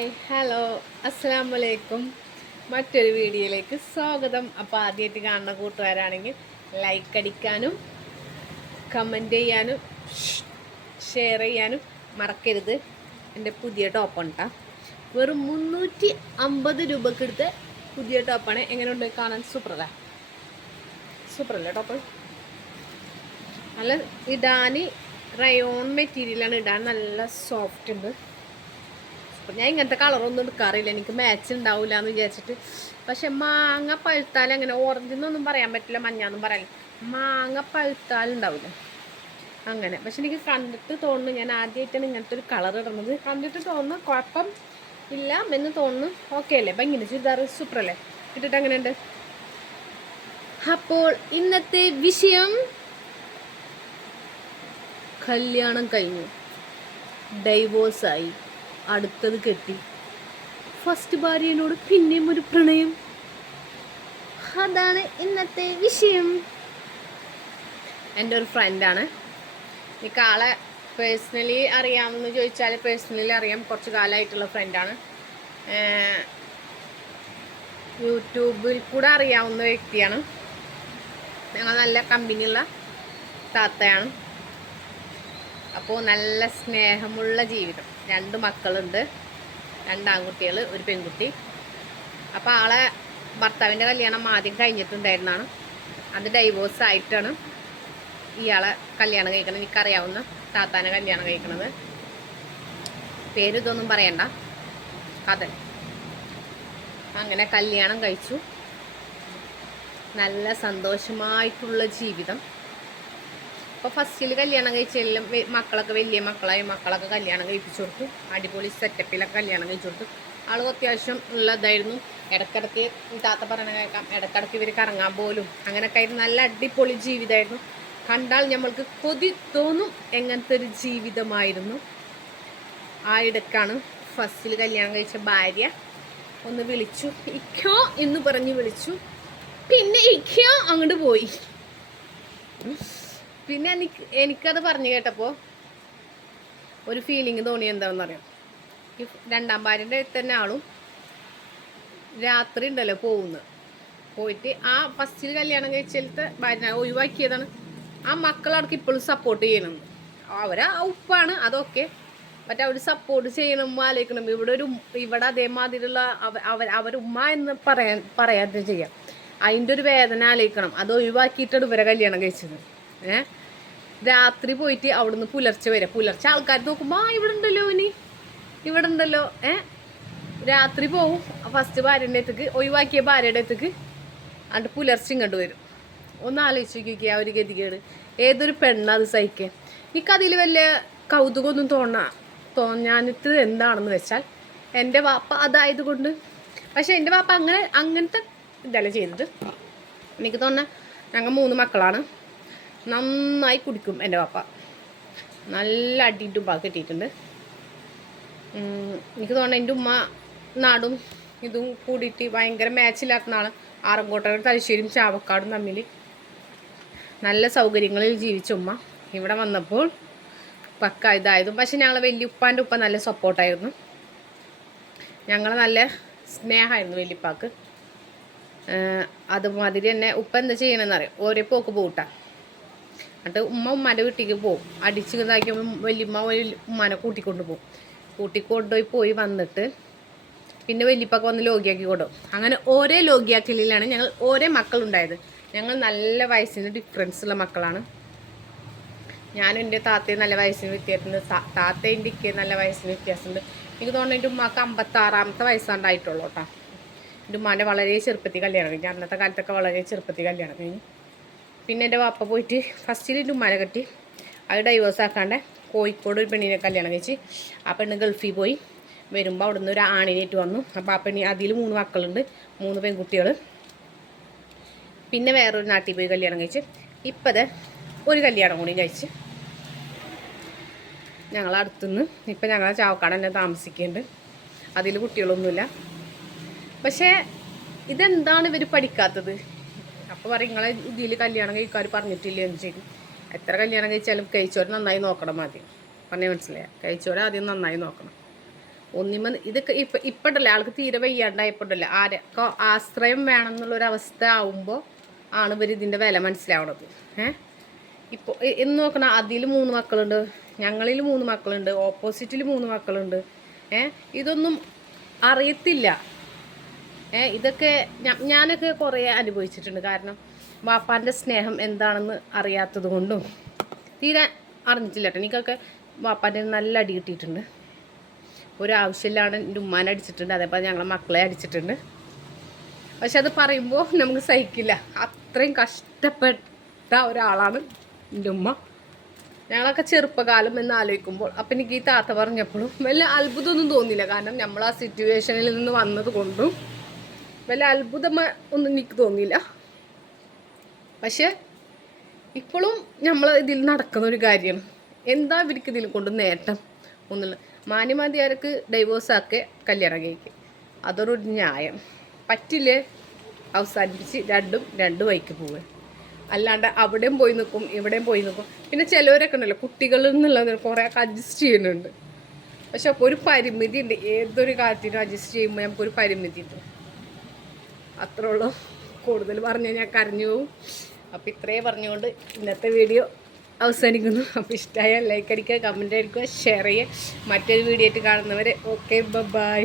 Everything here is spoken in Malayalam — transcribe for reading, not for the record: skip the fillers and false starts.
ഹായ് ഹലോ അസ്സലാമു അലൈക്കും. മറ്റൊരു വീഡിയോയിലേക്ക് സ്വാഗതം. അപ്പോൾ ആദ്യമായിട്ട് കാണുന്ന കൂട്ടുകാരാണെങ്കിൽ ലൈക്ക് അടിക്കാനും കമൻറ്റ് ചെയ്യാനും ഷെയർ ചെയ്യാനും മറക്കരുത്. എൻ്റെ പുതിയ ടോപ്പാണ് കേട്ടോ. വെറും 350 രൂപക്ക് എടുത്ത പുതിയ ടോപ്പാണ്. എങ്ങനെയുണ്ട് കാണാൻ? സൂപ്പറല്ലേ ടോപ്പ്? നല്ല ഇടാൻ റയോൺ മെറ്റീരിയലാണ്. ഇടാൻ നല്ല സോഫ്റ്റ് ഉണ്ട്. ഞാൻ ഇങ്ങനത്തെ കളറൊന്നും എടുക്കാറില്ല, എനിക്ക് മാച്ച് ഉണ്ടാവില്ല എന്ന് വിചാരിച്ചിട്ട്. പക്ഷെ മാങ്ങ പഴുത്താൽ അങ്ങനെ ഓറഞ്ചെന്നൊന്നും പറയാൻ പറ്റില്ല, മഞ്ഞാന്നും പറയാൻ. മാങ്ങ പഴുത്താൽ ഉണ്ടാവില്ല അങ്ങനെ. പക്ഷെ എനിക്ക് കണ്ടിട്ട് തോന്നുന്നു, ഞാൻ ആദ്യമായിട്ടാണ് ഇങ്ങനത്തെ ഒരു കളർ ഇടുന്നത്. കണ്ടിട്ട് തോന്നുന്നു കുഴപ്പം ഇല്ല എന്ന് തോന്നുന്നു. ഓക്കെ അല്ലേ? അപ്പം ഇങ്ങനെ ചുരിദാർ സൂപ്പറല്ലേ? ഇട്ടിട്ട് അങ്ങനെയുണ്ട്. അപ്പോൾ ഇന്നത്തെ വിഷയം, കല്യാണം കഴിഞ്ഞു, ഡൈവോഴ്സായി, അടുത്തത് കെട്ടി, ഫസ്റ്റ് ഭാര്യനോട് പിന്നെയും ഒരു പ്രണയം. അതാണ് ഇന്നത്തെ വിഷയം. എൻ്റെ ഒരു ഫ്രണ്ടാണ്. എനിക്ക് ആളെ പേഴ്സണലി അറിയാമെന്ന് ചോദിച്ചാൽ പേഴ്സണലി അറിയാം. കുറച്ച് കാലമായിട്ടുള്ള ഫ്രണ്ടാണ്. യൂട്യൂബിൽ കൂടെ അറിയാവുന്ന വ്യക്തിയാണ്. ഞങ്ങൾ നല്ല കമ്പനിയുള്ള താത്തയാണ്. അപ്പോൾ നല്ല സ്നേഹമുള്ള ജീവിതം. 2 മക്കളുണ്ട്, 2 ആൺകുട്ടികൾ, ഒരു പെൺകുട്ടി. അപ്പോൾ ആളെ ഭർത്താവിൻ്റെ കല്യാണം ആദ്യം കഴിഞ്ഞിട്ടുണ്ടായിരുന്നാണ്. അത് ഡൈവോഴ്സ് ആയിട്ടാണ് ഇയാളെ കല്യാണം കഴിക്കണം. എനിക്കറിയാവുന്ന താത്താനെ കല്യാണം കഴിക്കണത്. പേര് ഇതൊന്നും പറയണ്ട, കഥ. അങ്ങനെ കല്യാണം കഴിച്ചു. നല്ല സന്തോഷമായിട്ടുള്ള ജീവിതം. അപ്പോൾ ഫസ്റ്റിൽ കല്യാണം കഴിച്ചെല്ലാം മക്കളൊക്കെ വലിയ മക്കളായി. മക്കളൊക്കെ കല്യാണം കഴിപ്പിച്ചു കൊടുത്തു. അടിപൊളി സെറ്റപ്പിലൊക്കെ കല്യാണം കഴിച്ചു കൊടുത്തു. ആൾ അത്യാവശ്യം ഉള്ളതായിരുന്നു. ഇടയ്ക്കിടയ്ക്ക് താത്ത പറയണ കേൾക്കാം, ഇടയ്ക്കിടയ്ക്ക് ഇവർ കറങ്ങാൻ പോലും അങ്ങനെയൊക്കെ ആയിരുന്നു. നല്ല അടിപൊളി ജീവിതമായിരുന്നു. കണ്ടാൽ നമ്മൾക്ക് കൊതി തോന്നും. എങ്ങനത്തെ ഒരു ജീവിതമായിരുന്നു. ആ ഇടയ്ക്കാണ് ഫസ്റ്റിൽ കല്യാണം കഴിച്ച ഭാര്യ ഒന്ന് വിളിച്ചു. ഇക്കോ എന്ന് പറഞ്ഞ് വിളിച്ചു. പിന്നെ ഇക്കോ അങ്ങോട്ട് പോയി. പിന്നെ എനിക്കത് പറഞ്ഞു കേട്ടപ്പോൾ ഒരു ഫീലിംഗ് തോന്നി. എന്താണെന്ന് അറിയാം, ഈ 2ാം ഭാര്യൻ്റെ തന്നെ ആളും രാത്രി ഉണ്ടല്ലോ പോയിട്ട് ആ ഫസ്റ്റിൽ കല്യാണം കഴിച്ചിലത്തെ ഭാര്യ ഒഴിവാക്കിയതാണ്. ആ മക്കളവർക്ക് ഇപ്പോഴും സപ്പോർട്ട് ചെയ്യണം. അവരാ ഉപ്പാണ്, അതൊക്കെ. മറ്റേ അവർ സപ്പോർട്ട് ചെയ്യണം, ആലോചിക്കണം. ഇവിടെ അതേമാതിരിയുള്ള അവരുമ്മ എന്ന് പറയാതെ ചെയ്യാം. അതിൻ്റെ ഒരു വേദന ആലോചിക്കണം. അത് ഒഴിവാക്കിയിട്ടാണ് ഇവരെ കല്യാണം കഴിച്ചത്. രാത്രി പോയിട്ട് അവിടുന്ന് പുലർച്ചെ ആൾക്കാർ നോക്കുമ്പോൾ ഇവിടെ ഉണ്ടല്ലോ. രാത്രി പോവും ഫസ്റ്റ് ഭാര്യൻ്റെ അടുത്തേക്ക്, ഒഴിവാക്കിയ ഭാര്യയുടെ അടുത്തേക്ക്. എന്നിട്ട് പുലർച്ചെ ഇങ്ങോട്ട് വരും. ഒന്ന് ആലോചിച്ച് നോക്കിക്കുക ഒരു ഗതികേട്. ഏതൊരു പെണ്ണത് സഹിക്കുക. എനിക്കതിൽ വലിയ കൗതുകമൊന്നും തോന്നാനിട്ട് എന്താണെന്ന് വെച്ചാൽ, എൻ്റെ വാപ്പ അതായത് കൊണ്ട്. പക്ഷെ എൻ്റെ വാപ്പ അങ്ങനത്തെ ഇതല്ല ചെയ്തത്. എനിക്ക് തോന്നുന്നത്, ഞങ്ങൾ 3 മക്കളാണ്. നന്നായി കുടിക്കും എൻ്റെ വാപ്പ. നല്ല അടിയിട്ട് ഉപ്പ കിട്ടിയിട്ടുണ്ട്. എനിക്ക് തോന്നുന്നു എൻ്റെ ഉമ്മ നാടും ഇതും കൂടിയിട്ട് ഭയങ്കര മാച്ചില്ലാത്ത നാള്. ആറങ്കോട്ട തലശ്ശേരിയും ചാവക്കാടും തമ്മിൽ നല്ല സൗകര്യങ്ങളിൽ ജീവിച്ച ഉമ്മ ഇവിടെ വന്നപ്പോൾ പക്ക ഇതായതും. പക്ഷെ ഞങ്ങളെ വല്യുപ്പാൻ്റെ ഉപ്പ നല്ല സപ്പോർട്ടായിരുന്നു. ഞങ്ങൾ നല്ല സ്നേഹമായിരുന്നു വല്യുപ്പാക്ക്. അതുമാതിരി തന്നെ ഉപ്പ എന്താ ചെയ്യണമെന്നറിയാം, ഓരോ പോക്ക് പോകട്ടാ. എന്നിട്ട് ഉമ്മാൻ്റെ വീട്ടിലേക്ക് പോകും. അടിച്ച് ഇതാക്കിയപ്പോൾ ഉമ്മാനെ കൂട്ടിക്കൊണ്ടുപോയി പോയി വന്നിട്ട് പിന്നെ വല്യപ്പൊക്കെ വന്ന് ലോഗിയാക്കി കൊണ്ടുപോകും. അങ്ങനെ ഓരോ ലോഗിയാക്കലിലാണ് ഞങ്ങൾ ഓരോ മക്കളുണ്ടായത്. ഞങ്ങൾ നല്ല വയസ്സിന് ഡിഫറൻസ് ഉള്ള മക്കളാണ്. ഞാനും എൻ്റെ താത്തയും നല്ല വയസ്സിന് വ്യത്യാസമുണ്ട്. താത്തയും എനിക്ക് നല്ല വയസ്സിന് വ്യത്യാസമുണ്ട്. എനിക്ക് തോന്നുന്നു എൻ്റെ ഉമ്മാക്ക് 56ാമത്തെ വയസ്സാണ്ടായിട്ടുള്ളൂ കേട്ടോ. എൻ്റെ ഉമ്മാൻ്റെ വളരെ ചെറുപ്പത്തിൽ കല്യാണം കഴിഞ്ഞു. അന്നത്തെ കാലത്തൊക്കെ വളരെ ചെറുപ്പത്തിൽ കല്യാണം കഴിഞ്ഞു. പിന്നെ എൻ്റെ വാപ്പ പോയിട്ട് ഫസ്റ്റിൽ എൻ്റെ ഉമ്മാനെ കെട്ടി. അത് ഡൈവേഴ്സ് ആക്കാണ്ട് കോഴിക്കോട് ഒരു പെണ്ണിനെ കല്യാണം കഴിച്ച്. ആ പെണ്ണ് ഗൾഫിൽ പോയി വരുമ്പോൾ അവിടെ നിന്ന് ഒരു ആണിനേറ്റ് വന്നു. അപ്പോൾ ആ പെണ്ണി അതിൽ 3 മക്കളുണ്ട്, 3 പെൺകുട്ടികൾ. പിന്നെ വേറൊരു നാട്ടിൽ പോയി കല്യാണം കഴിച്ച്. ഇപ്പത് ഒരു കല്യാണം കൂടി കഴിച്ച് ഞങ്ങളടുത്തുനിന്ന് ഇപ്പം ഞങ്ങളെ ചാവക്കാട് തന്നെ താമസിക്കുന്നുണ്ട്. അതിൽ കുട്ടികളൊന്നുമില്ല. പക്ഷേ ഇതെന്താണ് ഇവർ പഠിക്കാത്തത്? അപ്പോൾ പറയും, നിങ്ങളെ ഇതിൽ കല്യാണം കഴിക്കാൻ പറഞ്ഞിട്ടില്ല എന്ന് ചെയ്യും. എത്ര കല്യാണം കഴിച്ചാലും കഴിച്ചോരെ നന്നായി നോക്കണം ആദ്യം. പറഞ്ഞാൽ മനസ്സിലായ? കഴിച്ചോരെ ആദ്യം നന്നായി നോക്കണം. ഇതൊക്കെ ഇപ്പോഴല്ലേ ആൾക്ക് തീരെ വയ്യാണ്ടായപ്പോഴല്ലേ ആരൊക്കെ ആശ്രയം വേണം എന്നുള്ളൊരവസ്ഥ ആവുമ്പോൾ ആണ് ഇവർ ഇതിൻ്റെ വില മനസ്സിലാവണത്. ഇപ്പോൾ എന്ന് നോക്കണം, അതിൽ 3 മക്കളുണ്ട്, ഞങ്ങളിൽ 3 മക്കളുണ്ട്, ഓപ്പോസിറ്റിൽ 3 മക്കളുണ്ട്. ഇതൊന്നും അറിയത്തില്ല. ഇതൊക്കെ ഞാനൊക്കെ കുറേ അനുഭവിച്ചിട്ടുണ്ട്. കാരണം വാപ്പാൻ്റെ സ്നേഹം എന്താണെന്ന് അറിയാത്തത് കൊണ്ടും തീരെ അറിഞ്ഞിട്ടില്ല കേട്ടോ. എനിക്കൊക്കെ വാപ്പാൻ്റെ നല്ല അടി കിട്ടിയിട്ടുണ്ട്. ഒരാവശ്യമില്ലാണ് എൻ്റെ ഉമ്മാനെ അടിച്ചിട്ടുണ്ട്, അതേപോലെ ഞങ്ങളെ മക്കളെ അടിച്ചിട്ടുണ്ട്. പക്ഷെ അത് പറയുമ്പോൾ നമുക്ക് സഹിക്കില്ല. അത്രയും കഷ്ടപ്പെട്ട ഒരാളാണ് എൻ്റെ ഉമ്മ. ഞങ്ങളൊക്കെ ചെറുപ്പകാലം എന്ന് ആലോചിക്കുമ്പോൾ അപ്പം എനിക്ക് ഈ താത്ത പറഞ്ഞപ്പോഴും വലിയ അത്ഭുതമൊന്നും തോന്നിയില്ല. കാരണം നമ്മൾ ആ സിറ്റുവേഷനിൽ നിന്ന് വന്നത് കൊണ്ടും വലിയ അത്ഭുതം ഒന്നും എനിക്ക് തോന്നിയില്ല. പക്ഷെ ഇപ്പോഴും നമ്മൾ ഇതിൽ നടക്കുന്ന ഒരു കാര്യമാണ്. എന്താ ഇവർക്ക് ഇതിൽ കൊണ്ട് നേട്ടം ഒന്നുള്ള മാന്യമാതിയാർക്ക് ഡൈവോഴ്സാക്കെ കല്യാണം കഴിക്കും. അതൊരു ന്യായം. പറ്റില്ലേ അവസാനിപ്പിച്ച് രണ്ട് വഴിക്ക് പോവുക. അല്ലാണ്ട് അവിടെയും പോയി നിൽക്കും ഇവിടെയും പോയി നിൽക്കും. പിന്നെ ചിലവരൊക്കെ ഉണ്ടല്ലോ കുട്ടികളിൽ നിന്നുള്ളത് കുറേയൊക്കെ അഡ്ജസ്റ്റ് ചെയ്യുന്നുണ്ട്. പക്ഷെ അപ്പോൾ ഒരു പരിമിതി ഉണ്ട്. ഏതൊരു കാര്യത്തിനും അഡ്ജസ്റ്റ് ചെയ്യുമ്പോൾ നമുക്കൊരു പരിമിതി ഉണ്ട്. അത്രേ ഉള്ളൂ. കൂടുതൽ പറഞ്ഞു ഞാൻ കരഞ്ഞു പോവും. അപ്പോൾ ഇത്രയേ പറഞ്ഞുകൊണ്ട് ഇന്നത്തെ വീഡിയോ അവസാനിക്കുന്നു. അപ്പോൾ ഇഷ്ടമായ ലൈക്ക് അടിക്കുക, കമൻറ്റ് അടിക്കുക, ഷെയർ ചെയ്യുക. മറ്റൊരു വീഡിയോ ആയിട്ട് കാണുന്നവരെ ഓക്കെ ബൈ.